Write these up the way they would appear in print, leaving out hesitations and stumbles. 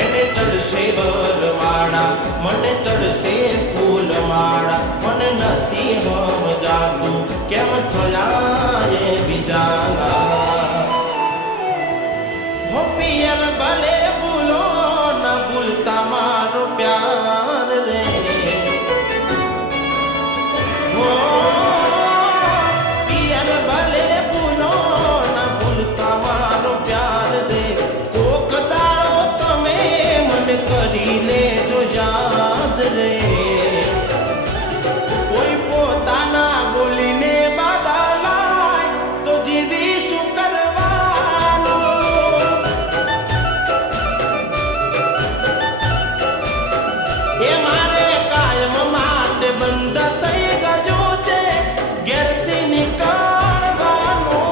એને ચડશે વરવાળા, મને ચડશે ફૂલમાળા. મને નથી સમજાતું કેમ થયા એ બીજાના. હો પિયર ભલે ભૂલો ન ભૂલતા મારો પ્યાર રે. હો પિયર ભલે ભૂલો ન ભૂલતા મારો પ્યાર રે. કોક દાડો તમે મને કરી લેજો યાદ રે. કોઈ પોતાના બોલીને બાધા લાય તો જીવી શું કરવાનું. એ મારે કાયમ માટે બંધ થઈ ગયો છે ઘેરથી નીકળવાનું.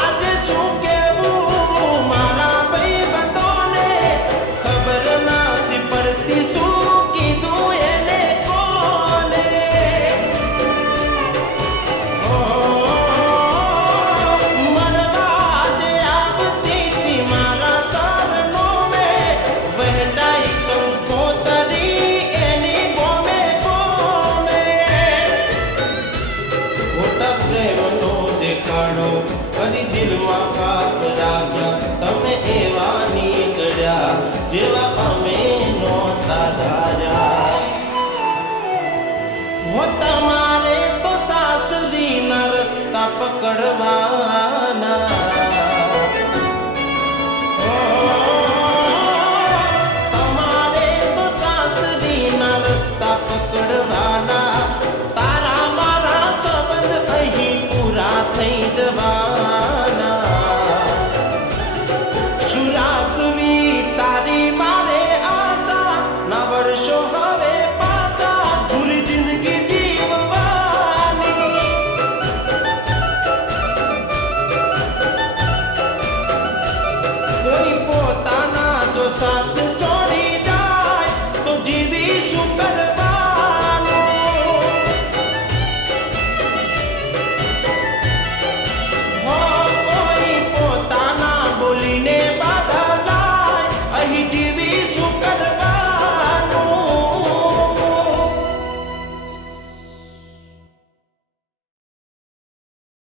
આજે શું કેવું મારા ભાઈબંધોને, ખબર નથી પડતી શું કીધું એને કોને. મળવા જે આવતી હતી મારા સરનો મેં, વહેંચાઈ કંકોતરી એની ગોમે ગોમે. ખોટા પ્રેમનો દેખાડો કરી દિલમાં કાપ રાખ્યા, તમે એવા નીકળ્યા જેવા